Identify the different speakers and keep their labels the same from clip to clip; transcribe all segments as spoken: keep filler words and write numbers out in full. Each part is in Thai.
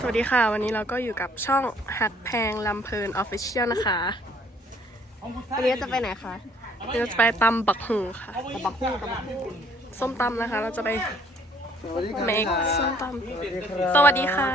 Speaker 1: สวัสดีค่ะวันนี้เราก็อยู่กับช่องหักแพงลำเพลินออฟฟิเชียลนะคะวันนี้จะไปไหนคะเราจะไปตำบักหูค่ะตำบักหูตำบักหูส้มตำนะคะ เราจะไปเมกส้มตำสวัสดีค่ะ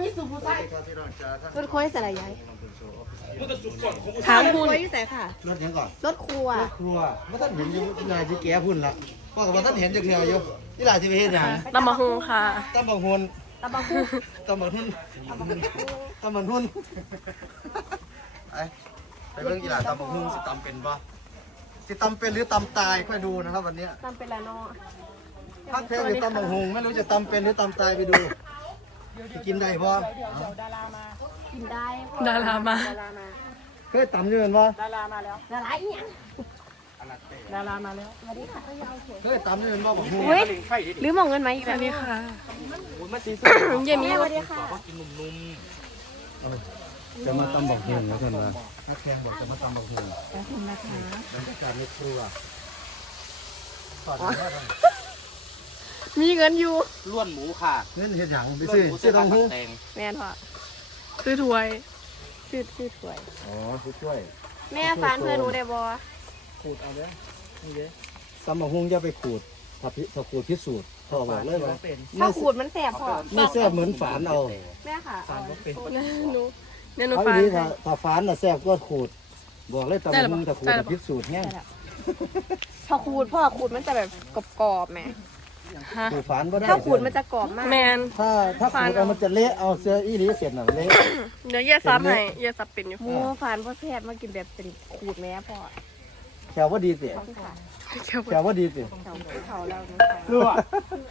Speaker 1: รถคุยใส่อะไรยัยถามคุณรถใส่ค่ะ
Speaker 2: รถยังก่อน
Speaker 1: รถครัว
Speaker 2: รถครัวเมื่อท่านเห็นอยู่นายจีแก่พุ่นละพ่อกับว่าท่านเห็นจะเขียวอยู่ที่หลายที่ไปเห็นอย่าง
Speaker 1: ตำบักหูค่ะ
Speaker 2: ตำบักฮุน
Speaker 1: ตำบักหู
Speaker 2: ตำบักฮุนตำบักฮุนไปไปเรื่องกีฬาตำบักฮุนสิตำเป็นปะสิตำเป็นหรือตำตายค่อยดูนะครับวันนี้
Speaker 1: ตำเป็นละเนาะ
Speaker 2: พักเพลหรือตำบักฮุนไม่รู้จะตำเป็นหรือตำตายไปดูจะกินได้ปะ
Speaker 1: ดารามากินได้
Speaker 2: ดารามาเคยตำอยู่เหมือนปะ
Speaker 1: ดารามาแล้วดาราอีกดารามาแล้วสวัสดีค่ะ
Speaker 2: เคยตำอยู่เหมือนปะบักฮุน
Speaker 1: หรือมองเงินไหมอีกแล้วนี่ค่ะเย็นนี้สวัสดีค่ะ
Speaker 2: จะมาตำบักฮุนแล้วกันนะนักแข่งบอกจะมาตำบักฮุนขอบคุณนะคะบรรยากาศในครัว
Speaker 1: มีเงินอยู่
Speaker 3: ล้วนหมูค่ะ
Speaker 2: เงินเห็ดหยังไปซื้อซื้อตำหู
Speaker 1: แม่นค่ะซื้อถ้วยซื้อซื้อถ้วย
Speaker 2: อ๋อซื้อถ้วย
Speaker 1: แม่ฟานเพื่อนหนูได้บ่
Speaker 2: ขูดเอาเด้อนี่เด้ตำบักฮุนอย่าไปขูดถ้าพิถ้าขูดพิสูจน์พ่อบอกเลยว่า
Speaker 1: ถ้าขูดมันแสบพ่อ
Speaker 2: ไม่แสบเหมือนฝานเอา
Speaker 1: แม่ค่ะฝานก็เป็นหนูเนี่ยหนู
Speaker 2: ฝานถ้าถ้าฝานน่ะแสบก็ขูดบอกเลยตำบักฮุนถ้าขูดพิสูจน์แห้ง
Speaker 1: พอขูดพ่อขูดมันจะแบบกรอบๆแม่
Speaker 2: ขูดฝานก็ได้
Speaker 1: ถ้าขูดมันจะกรอบมากแมน
Speaker 2: ถ้าถ้าขูดเอามันจะเละเอาเสื้ออีหลีเสร็จน่ะเละ
Speaker 1: เดี๋ยวแย่ซับให้แย่ซับเป็นอยู่โม่ฝานพ่อแซ่บมากินแบบเป็นขูดแม่พ่อ
Speaker 2: แถวว่าดีเสียแถวว่าดีเสีย
Speaker 1: เขาแล้ว
Speaker 2: รู้อ่ะ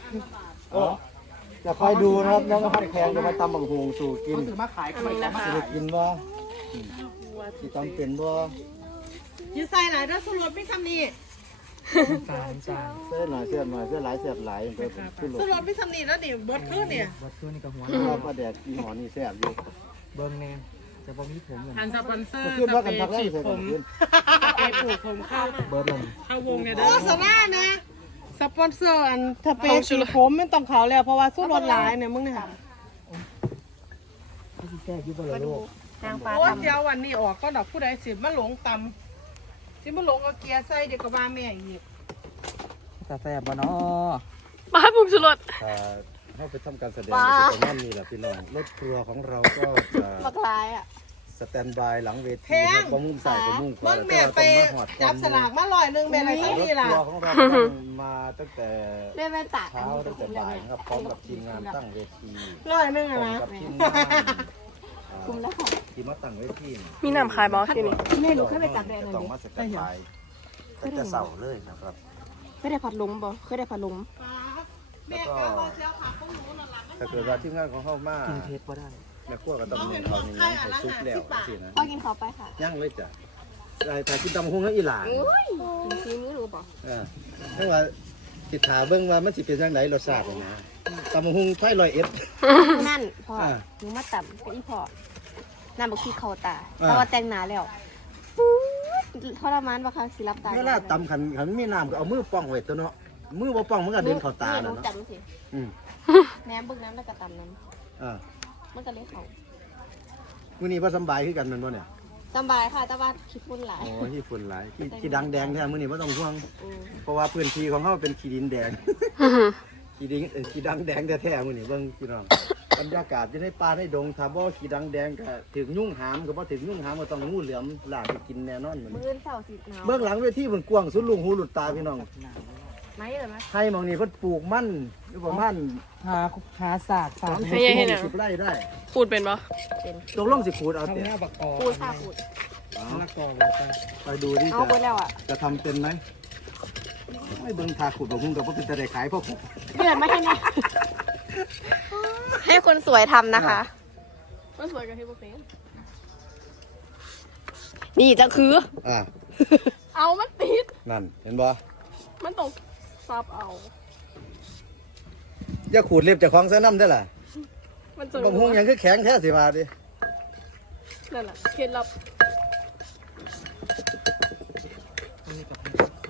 Speaker 2: จะคอยดูนะครับน้องก็พัดแพงจะมาตำบักฮุงสู่กิน
Speaker 3: มาขายกันนะคะ
Speaker 2: จะกินบ่สิตำเป็นบ่
Speaker 1: ยืดใส่หลายแล้วสุรสไม่ทำนี่
Speaker 2: เสื้อหน่อยเสื้อหน่อยเสื้อหลายเสื้อหลายเสื้อ
Speaker 1: สุรสไม่ทำนี่แล้วดิบดขึ้นเนี่ย
Speaker 3: บดขึ้นนี่กับหัว
Speaker 2: เราประเดี๋ยวอีหมอนี่แซ่บอยู่
Speaker 3: เบิ้งแน่จะบ่มีผม
Speaker 1: ทันสปอนเซอร์
Speaker 2: ขึ้นว่ากันพักแล้วใส่ผม
Speaker 1: ไปปลูกผมเข้า
Speaker 2: เบิร์ดลม
Speaker 1: เข้าวงเนี่ยโอ้สน่านะสปอนเซอร์อันถ้าเป็นสีผมไม่ต้องเขาแล้วเพราะว่าสู้รถหลายเนี่ยมึงเนี่ย
Speaker 2: แซ่บอยู่บ่ล่ะลูก
Speaker 1: โอ้เดี๋ยววันนี้ออกก็ดอกผู้ใดสิมาหลงตำสิมาหลงเอาเกียร์ใส่เดี๋ยวก็บ้าแม่อีก
Speaker 3: กาแฟบ่เนาะ
Speaker 1: บ้าบุกสุรส
Speaker 2: เข้าไปทำการแสดงจะนั่นนี่แหละพี่น้องรถครัวของเราก็จะ
Speaker 1: บักลายอ่ะ
Speaker 2: สแตนบายหลังเวทีก็มุ่งใส่ก็มุ่งขวา
Speaker 1: แม่ไปจับสลากมาลอยนึงแม่ไปที่นี่ล่ะ
Speaker 2: รถครัวของเรามาตั้งแต่เช้าตั้งแต่บ่ายครับพร้อมกับทีมงานตั้งเวที
Speaker 1: ลอยนึงอะนะ
Speaker 2: คุมแล้วค่ะทีมมาตั้งเวที
Speaker 1: มีน้ำคายบอสที่นี่
Speaker 2: แม่หนูแค่ไปจับแรงเลยต้องมาสแตนบายตั้งแต่เสาเลยนะครับ
Speaker 1: เคยได้ผัดลุมบ่เคยได้ผัดลุม
Speaker 2: แล้วก็ถ้าเกิดว่าทีมงานของเขามา
Speaker 3: กินเทปก็ได้
Speaker 2: แม่ขั้วกับตำลึงเขานี่ยังเขาซุปแล้วสินะ
Speaker 1: พ่อกินเขาไปค่ะ
Speaker 2: ย่างเลยจ้ะถ่ายกินตำหุ้งแล้วอีหลาน
Speaker 1: กินซีมือรู้ป่ะ
Speaker 2: เออเพราะว่าติดถาเบิ้งว่ามันสิเป็นยังไงรสชาตินะตำหุ้งไทยลอยเอ็ด
Speaker 1: นั่นพ่อหนูมาต่ำกับอีพ่อน้ำบุกี้เขาตาแต่ว่าแต่งหนาแล้วทรมานปะคะสิรับตา
Speaker 2: เวลาตำขันขันมีน้ำก็เอามือป้องไว้ตัวเนาะมือบ่ป้องมันก็เดินเข้าตา
Speaker 1: แล้ว
Speaker 2: เนาะ
Speaker 1: จำสิแหนมบึกน้ำแล้วก็ตำน้ำ
Speaker 2: อ่า
Speaker 1: มันก็เลี้ยงเขา
Speaker 2: มื้อนี้ว่าสบายขึ้นกันมันบ่เนี่ย
Speaker 1: สบายค่ะแต่ว่าขี้ฝุ่นหลาย
Speaker 2: อ๋อขี้ฝุ่นหลายขี้ดังแดงแท้มื้อนี้ว่าต้องห่วงเพราะว่าพื้นที่ของเขาเป็นขี้ดินแดงขี้ดินขี้ดังแดงแท้ๆมื้อนี้เบิ่งพี่น้องบรรยากาศอยู่ในป่าในดงถ้าบ่ขี้ดังแดงก็ถึงยุ่งหามก็บ่ถึงยุ่งหามก็ต้องงูเหลือมลากไปกินแน่นอนมื้อนี้
Speaker 1: มื้อเช้าสิหนาว
Speaker 2: เบื้องหลังเวทีมันกว้างสุดลุงหูหลุดตาพี่น้อง
Speaker 1: ไม่เลยมั้ย
Speaker 2: ให้มองนี่เพิ่นปลูกมันอยู่ประมาณ
Speaker 3: หาหาศาสตร์
Speaker 2: สามสิบไร่ได้
Speaker 1: ขูดเป็นบ่
Speaker 2: เป็นตกลงสิขูดเอาเตะ
Speaker 1: ขูดค่ะขูด
Speaker 3: มะละกอ
Speaker 2: ไปดูดิจะจะทำเป็นไหมไม่เบิ่งทาขูดแบบหุ้งกับพวกเป็นตะไดขายพวก
Speaker 1: เดือนมาให้เนี่ยให้คนสวยทำนะคะคนสวยกับที่พวกเป็นนี่จะคือ
Speaker 2: อ่า
Speaker 1: เอามันติด
Speaker 2: นั่นเห็นบ่
Speaker 1: มันต้องซับเอา
Speaker 2: อย่าขูดเล็บจากของเส้นน้ำได้ล่ะบางหุ้งยังคือแข็งแท้สิมาดิ
Speaker 1: นั่นแหละเคล็ดลับ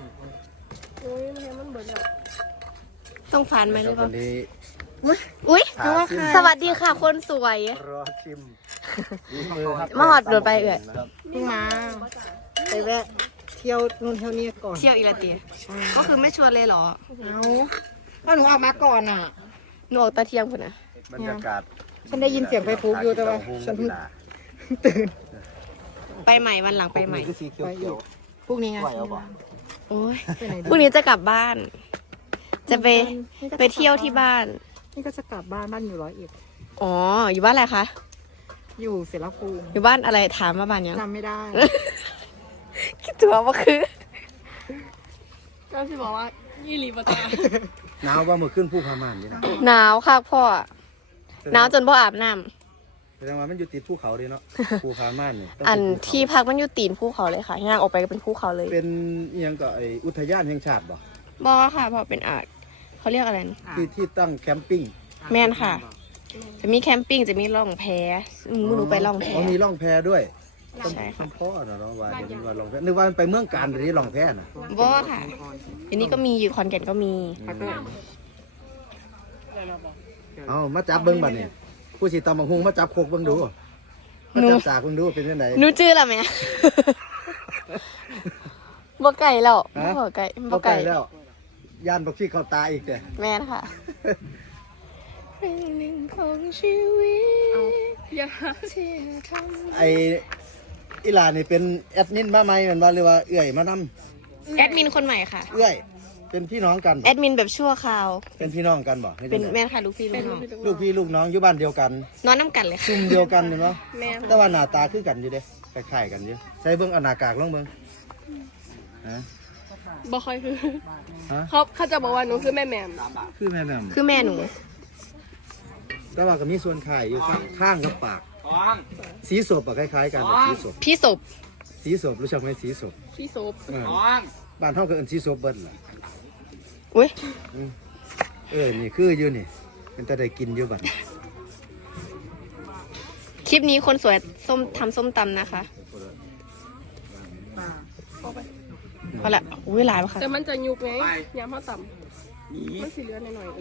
Speaker 1: โอ้ยมันมันเบิดแล้วต้องฝานไหมหรือเปล่าอุ้ยอุ้ย
Speaker 2: ถาซิม
Speaker 1: สวัสดีค่ะคนสวย
Speaker 2: รอชิมฝีมือครับ
Speaker 1: มาหอดโดดไปเอื่อย
Speaker 2: นะครับ
Speaker 3: เพิ่งมาไปแวะเที่ยวนู่นเที่ยวนี่ก่อน
Speaker 1: เที่ยวอีกและเตียก็คือไม่ชวนเลยเหรอ
Speaker 3: เอาถ้าหนูออกมาก่อนอ่ะ
Speaker 1: หนูออกตาเที่ยงคนนะ
Speaker 2: บรรยากาศ
Speaker 3: ฉันได้ยินเสียงไฟฟูอยู่แต่ว่าฉันเพิ่งตื่น
Speaker 1: ไปใหม่วันหลังไปใหม่
Speaker 2: คือสีเขียวเขียว
Speaker 3: พรุ่งนี้ไง
Speaker 2: ไหวเอาบ่
Speaker 1: โอ้ยพรุ่งนี้จะกลับบ้าน จะไปไปเที่ยวที่บ้าน
Speaker 3: นี่ก็จะกลับบ้านบ้านอยู่ร้อยเอ็ด
Speaker 1: อ๋อ อยู่บ้านอะไรคะ
Speaker 3: อยู่เสรภูมิ
Speaker 1: อยู่บ้านอะไรถามมาบ้านยัง
Speaker 3: จำไม่ได้
Speaker 1: คิดตัวว่าคือก็จะบอกว่ายี่รีปตา
Speaker 2: หนาวว่าเมื่อขึ้นผู้พาม่านนี่นะ
Speaker 1: หนาวค่ะพ่อ หนาวจนพ่ออาบน้
Speaker 2: แสดงว่ามันอยู่ติดภูเขาเลยเนาะภูพาม่านนี่ต้ง
Speaker 1: ำอัน
Speaker 2: เป็ภูเขา
Speaker 1: ที่พักมันอยู่ตีนภูเขาเลยค่ะย่างออกไปก็เป็นภูเขาเลย
Speaker 2: เป็นเอียงกับไออุทยานแห่งชาติบ่
Speaker 1: บอค่ะเพอเป็นอาดเขาเรียกอะไรนะ
Speaker 2: ที่ที่ตั้งแคมปิ้ง
Speaker 1: แม่นค่ะ จะมีแคมปิ้งจะมีล่องแพอืมหนูไปล่องแพ
Speaker 2: อ๋อมีล่องแพด้วย
Speaker 1: ใช่ค่ะ
Speaker 2: ณพ่อเนาะเนาะว่าเห็นว่าล่องแพนึกว่ามันไปเมืองการหรือที่ล่องแพน่ะ
Speaker 1: บอค่ะอันนี้ก็มีอยู่คอนแก่นก็มี
Speaker 2: เอามาจับเบิ้งบัดนี่ผู้สิตำบักฮุงมาจับโคกเบิ้งดูมาจับสากเบิ้งดูเป็นยังไง
Speaker 1: หนูจื้อละแม่ บ่ไก่แล้ว
Speaker 2: ฮะ
Speaker 1: บ่ไก่
Speaker 2: บ่
Speaker 1: บ่
Speaker 2: ไกล
Speaker 1: ไก่
Speaker 2: แล้วย่านบักขี้เข้าตาอีกแต่
Speaker 1: แม่นค่ะเรื่องหนึ่งของชีวิตอย่าที่ทำ
Speaker 2: ไออีหลานี่เป็นแอดมินมาใหม่แม่นบ่หรือว่าเอื้อยมานำ
Speaker 1: แอดมินคนใหม่ค่ะ
Speaker 2: เอื้อยเป็นพี่น้องกันบ่
Speaker 1: แอดมินแบบชั่วคราว
Speaker 2: เป็นพี่น้องกันบ่ให้
Speaker 1: เป็น
Speaker 2: จังใด
Speaker 1: แม่นค่ะลูกพี่ลูกน้อง
Speaker 2: ลูกพี่ลูกน้องอยู่บ้านเดียวกัน
Speaker 1: นอนน้ำกันเลยค่ะ
Speaker 2: ซุ่มเดียวกันเห็นบ่
Speaker 1: แม่
Speaker 2: แต่ว่าหน้าตาคือกันอยู่เด้คล้ายๆกันอยู่ใส่เบิ่งเอาหน้ากากลองเบิ่งฮะ
Speaker 1: บ่ค่อยคือ
Speaker 2: ฮะ
Speaker 1: เขาเขาจะบอกว่าหนูคือแม่แหม่ม
Speaker 2: คือแม่แม่ม
Speaker 1: คือแม่หนู
Speaker 2: แต่ว่าก็มีส่วนคล้ายอยู่ข้างข้างกับปาก สีศพอะคล้ายๆกันแบบสีศพ
Speaker 1: พี่ศพ
Speaker 2: สีศพรู้จักไหมสีศพ
Speaker 1: พี่ศพ
Speaker 2: เออบ้านเฮาก็เอิ้นสีศพเบิ่นล่ะ
Speaker 1: อุ้ย
Speaker 2: อืมเออนี่คืออยู่นี่เป็นแต่ได้กินอยู่บัดนี้
Speaker 1: คลิปนี้คนสวยส้มทำส้มตำนะคะพอละอุ้ยหลายปะคะ
Speaker 4: แต่มันจะยุบไงยามเขาต่ำมันสีเหลือหน่อยๆเอง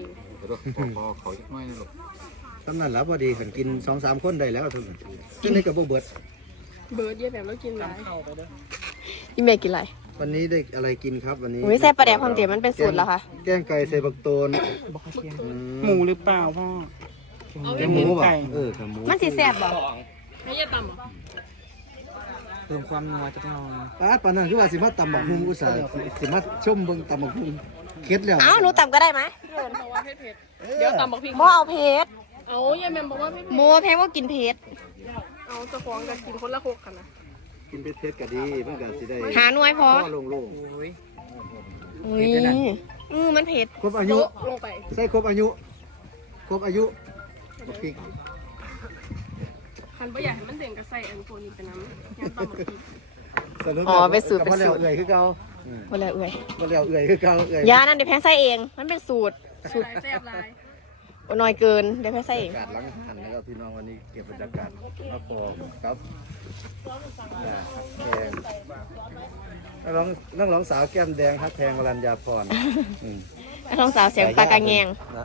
Speaker 2: สำนั้นแล้วพอดีขันกินสองสามคนได้แล้วทุกคนกินได้กับบ่เบิด
Speaker 4: เบิร์ดเยี่ยแบบแล้วกินหลาย
Speaker 1: อีเมย์กินอะไร
Speaker 2: วันนี้ได้อะไรกินครับวันนี้
Speaker 1: อุ้ยใส่ปลาแดกความเตี๋ยวมันเป็นสูตรแล้วค่ะ
Speaker 2: แกงไก่ใส่บักโตน อืม
Speaker 3: หมูหรือเปล่าพ่อ
Speaker 2: แกงหมูบ่เออขาหมู
Speaker 1: มันสีแซ่บบ่
Speaker 4: ไม่เยี่ยต่ำเหรอ
Speaker 3: เติมความนัวจักหน่อย
Speaker 2: ป้าดปานนั้นคือว่าสิมาตำบักฮุงอุตส่าห์สิสิมาชมเบิ่งตำบักฮุงเค็ดแล้ว
Speaker 1: อ้าวหนูตำก็ได้ไหม
Speaker 4: เดินเพราะว่าเผ็ดเผ็ดๆเดี๋ยวต่ำบอกพี่
Speaker 1: โมเอาเพชร
Speaker 4: เอาเยี่ยแมมบอกว่าเผ็ด
Speaker 1: โมแพงว่ากินเพชร
Speaker 4: ๆเอาจะฟ้องกันกินคนละโคกกันนะ
Speaker 2: กินเผ็ดๆก็ดีมันก็สิได้
Speaker 1: หาหน่วยพอ
Speaker 2: พ่อโล่ง
Speaker 3: โอ้ย
Speaker 1: อุ้ยอืมมันเผ็ด
Speaker 2: ๆครบอายุ
Speaker 4: โต๊ะลงไป
Speaker 2: ใส่ครบอายุ ครบอายุบักพริก
Speaker 4: คันบ่อยากให้มันเด่นกับใส่อันตัวนี้ไปน้ำยามต่ำบอกพี่
Speaker 2: สรุป
Speaker 1: อ๋อ
Speaker 2: แล้ว
Speaker 1: เป็นสูตร
Speaker 2: ก็
Speaker 1: เป็น
Speaker 2: บ่แล้ว
Speaker 1: สูตร
Speaker 2: เอื่อยคือเก่าอืม
Speaker 1: หมดแล้วเอ้ย
Speaker 2: บ่แล้วเอื่อยคือเก่าเอื่อย
Speaker 1: ยานั่นเดี๋ยวแพงใส่เอง มันเป็นสูตร สูตร
Speaker 4: หลายแซ่บหลาย
Speaker 1: โอ้น้อยเกิน เดี๋ยวแพงใส่เอง
Speaker 2: บรรยากาศหลังหันนะครับพี่น้องวันนี้เก็บบรรยากาศมาพอครับอ่าฮักแพงนักร้องนักร้องสาวแก้มแดงฮักแพงวรัญญาพรอืม
Speaker 1: น้องสาวเสียงปลากระแงง
Speaker 2: นะ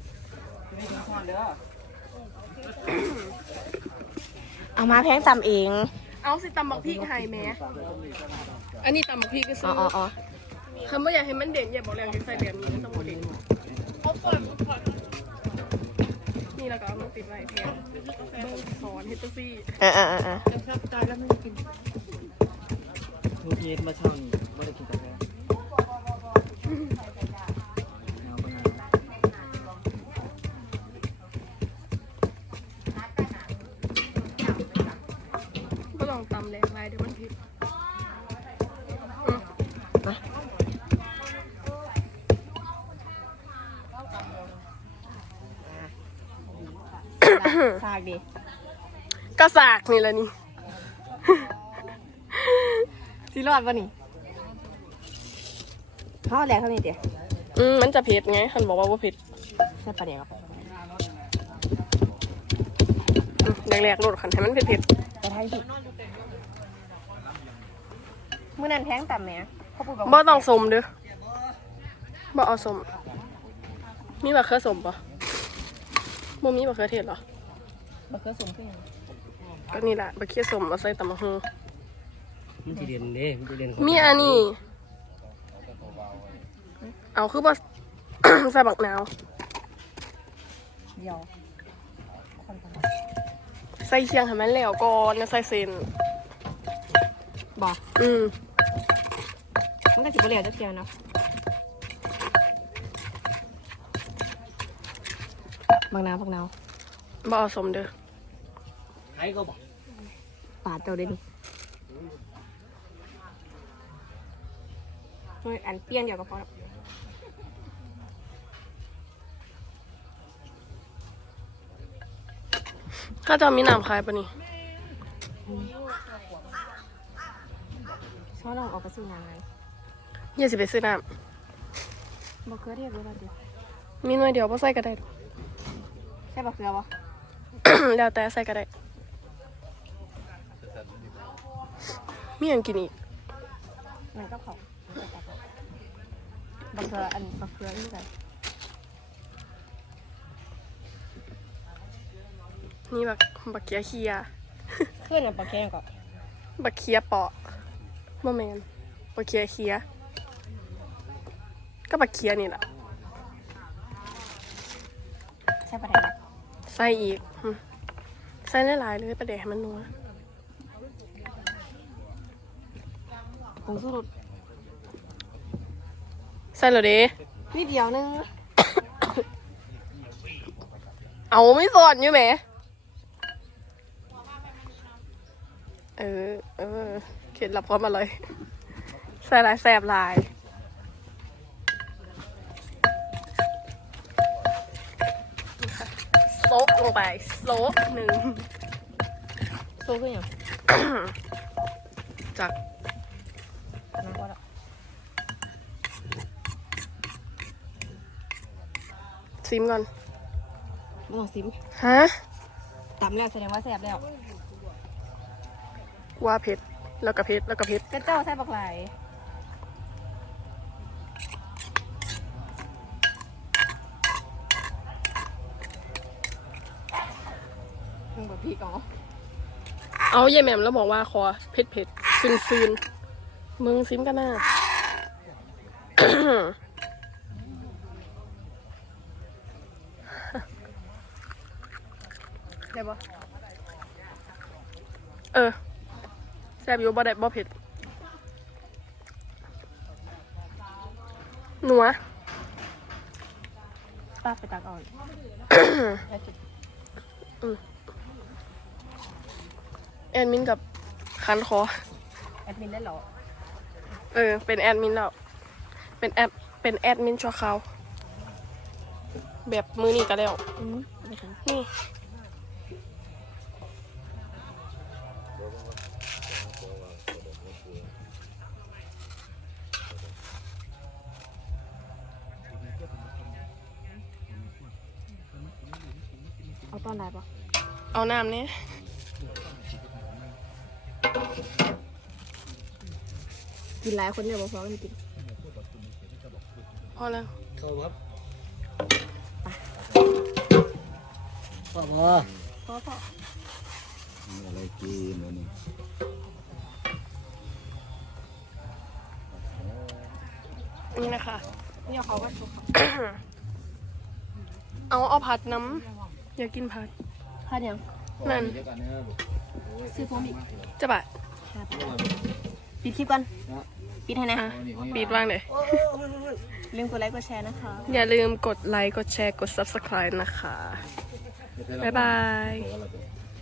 Speaker 1: เอามาแพงตำเอง
Speaker 4: เอาสิต่ำบอกพี่ไฮแม่อันนี้ต่ำบอกพี่ก็ซื้
Speaker 1: อ๋ออ๋ออ๋อ
Speaker 4: คันบ่อยากให้มันเด่นอย่าบอกแรงใส่แบบนี้มันต้องบ่เด่นนี่แล้วก็เอามาติดไว้แพงเบิ้งสอนเฮตซี่
Speaker 1: อ่าอ่าอ่า
Speaker 3: ทุกเย็นมาช่องไม่ได้กินกาแฟเอาไปนะ
Speaker 4: ก็ลองตำแรงลายเดี๋ยวมันผิด
Speaker 1: สากดิ
Speaker 4: กระสากนี่แหละนี่
Speaker 1: สีรอดวะนี่เขาเอาแหลกเท่านี้เดี๋ยว
Speaker 4: อืมมันจะเผ็ดไงคันบอกว่าว่าเผ็ด
Speaker 1: ใส่ปลาแดกครับ
Speaker 4: แรกๆโลดคันให้มันเผ็ด
Speaker 1: ไปไทยสิมื่อนั้นแพงต่ำแหมเขาพูด
Speaker 4: ๆบ่ต้องสมเด้อบ่เอาสมมีบักเขือสมปะ
Speaker 1: บ่มีมะเขือเทศเหรอ
Speaker 3: บักเขือสมขึ้น
Speaker 1: ก็นี่แหละบะเขือสมมาใส่ตำมะฮง
Speaker 5: มันจะเด่นเด้มันจะเด่น
Speaker 1: มีอันนี้ เอาคือบ่ ใส่บักนาว
Speaker 3: เดียว
Speaker 1: ใส่เชียงให้มันแล้วก่อนแล้วใส่เส้น
Speaker 3: บอก
Speaker 1: อืม
Speaker 3: มันก็สิบเหลียวจะเทียวเนาะบางนาวบางนาว
Speaker 1: บ่เอาสมเด้อ
Speaker 5: ใครก็บอก
Speaker 3: ปาดเจ้าได้ดิอันเปรี้ยนเดียวก็พอแล้ว
Speaker 1: ถ้าจะมีน้ำคายปะนี่
Speaker 3: ชอบลองออกไปซื้อน้ำไง
Speaker 1: อย่าสิไปซื้อน้
Speaker 3: บักเขือเทศด้วยบัดเดียว
Speaker 1: ำมีหน่วยเดียวบ่ใส่ก็ได้
Speaker 3: ใช่บักเขือปะ
Speaker 1: แล้วแต่ใส่ก็ได้ มีอย่างกินอีก
Speaker 3: มันก็เขาบักเขืออันบักเขือนี่ไง
Speaker 1: นี่บักบักเคียเคีย
Speaker 3: ขึ้นอ่ะบักแข้งก่อน
Speaker 1: บักเคียเปาะบ่แม่นบักเคียเคียก็บักเคียนี่แหละ
Speaker 3: ใช่ปะแท้
Speaker 1: ใส่อีกหึใส่หลายๆเลยประเดี๋ยวให้มันนัว
Speaker 3: ผงชูรส
Speaker 1: ใส่เลยเด้
Speaker 3: นิดเดียวนึง
Speaker 1: เอาไม่สอนอยู่ไหมเออ เออเคล็ดลับความอร่อยใส่หลายแสบหลายโซกลงไปโซกหนึ่ง
Speaker 3: โซ่ขึ้นยัง
Speaker 1: จาก
Speaker 3: น้ำพอแล้ว
Speaker 1: ซิมก่อน
Speaker 3: ไม่ต้องซิม
Speaker 1: ฮะ
Speaker 3: ตำแล้วแสดงว่าแซ่บแล้ว
Speaker 1: ว่าเผ็ด แล้วก็เผ็ด แล้วก็เผ็ด
Speaker 3: กระเจ้าแซ่บบักไหลมึงแบบพี่ก่อน
Speaker 1: เอาเย่แหม่มแล้วบอกว่าคอเผ็ดเผ็ดซึนซึนมึงซิมกันหน้า
Speaker 3: ได้ปะ
Speaker 1: เออแซ่บอยู่บ่ได้บ่เผ็ดหนัว
Speaker 3: ป้าไปตักเอาแล้วจุด
Speaker 1: แอดมินกับคันคอ
Speaker 3: แอดมินได้เหรอ
Speaker 1: เออ เป็นแอดมินแล้ว เป็นแอด เป็นแอดมินชั่วคราว แบบมือนี่ก็แล้ว
Speaker 3: อืมไม่ถึง
Speaker 1: นี่
Speaker 3: เอาตอนไหนปะ
Speaker 1: เอาน้ำนี่
Speaker 3: กินหลายคนเนี่ยบอกพอกันกิน
Speaker 1: พอแล้ว
Speaker 5: เข้าครับ
Speaker 2: พ่อ
Speaker 3: พอพอ
Speaker 2: มีอะไรกินวันนี้
Speaker 1: นี่นะคะ
Speaker 3: เนี่ยเขาก็ชุบ
Speaker 1: เอาเอาผัดน้ำอยากกินผัด
Speaker 3: พาดยัง
Speaker 1: นั่น
Speaker 3: ซื้อพร้อมอีก
Speaker 1: จะบะ
Speaker 3: ปิดคลิปกันปิดให้นะ
Speaker 1: อ่ะปิดว่างเลย
Speaker 3: ลืมกดไลค์กดแชร์นะคะ
Speaker 1: อย่าลืมกดไลค์ กดแชร์ กด ซับสไครบ์ นะคะ บ๊ายบาย
Speaker 2: เดี๋ยวเราไป